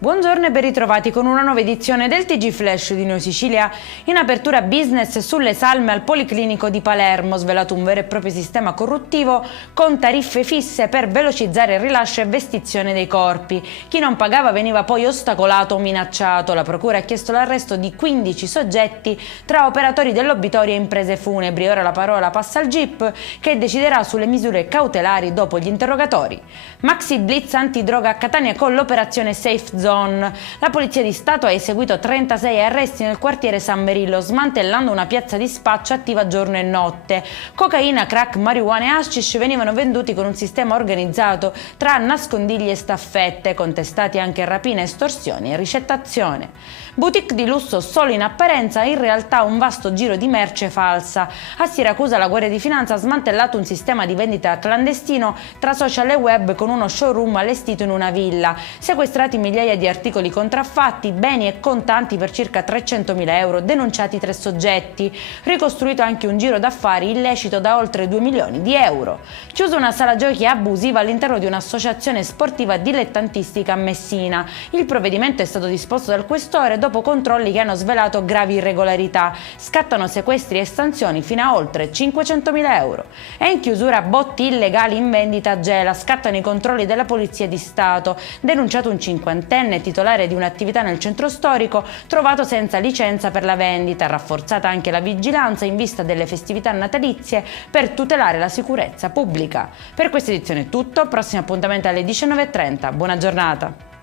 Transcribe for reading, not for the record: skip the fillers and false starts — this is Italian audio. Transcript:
Buongiorno e ben ritrovati con una nuova edizione del TG Flash di Neo Sicilia. In apertura business sulle salme al Policlinico di Palermo, svelato un vero e proprio sistema corruttivo con tariffe fisse per velocizzare il rilascio e vestizione dei corpi. Chi non pagava veniva poi ostacolato o minacciato. La procura ha chiesto l'arresto di 15 soggetti tra operatori dell'obitorio e imprese funebri. Ora la parola passa al GIP che deciderà sulle misure cautelari dopo gli interrogatori. Maxi blitz antidroga a Catania con l'operazione Safe Zone. La Polizia di Stato ha eseguito 36 arresti nel quartiere San Berillo, smantellando una piazza di spaccio attiva giorno e notte. Cocaina, crack, marijuana e hashish venivano venduti con un sistema organizzato tra nascondigli e staffette, contestati anche rapine, estorsioni e ricettazione. Boutique di lusso solo in apparenza, in realtà un vasto giro di merce falsa. A Siracusa la Guardia di Finanza ha smantellato un sistema di vendita clandestino tra social e web con uno showroom allestito in una villa. Sequestrati migliaia di articoli contraffatti, beni e contanti per circa 300.000 euro, denunciati 3 soggetti. Ricostruito anche un giro d'affari illecito da oltre 2 milioni di euro. Chiusa una sala giochi abusiva all'interno di un'associazione sportiva dilettantistica a Messina. Il provvedimento è stato disposto dal questore dopo controlli che hanno svelato gravi irregolarità. Scattano sequestri e sanzioni fino a oltre 500.000 euro. E in chiusura botti illegali in vendita a Gela. Scattano i controlli della Polizia di Stato. Denunciato un cinquantenne titolare di un'attività nel centro storico, trovato senza licenza per la vendita. Rafforzata anche la vigilanza in vista delle festività natalizie per tutelare la sicurezza pubblica. Per questa edizione è tutto, prossimo appuntamento alle 19:30. Buona giornata.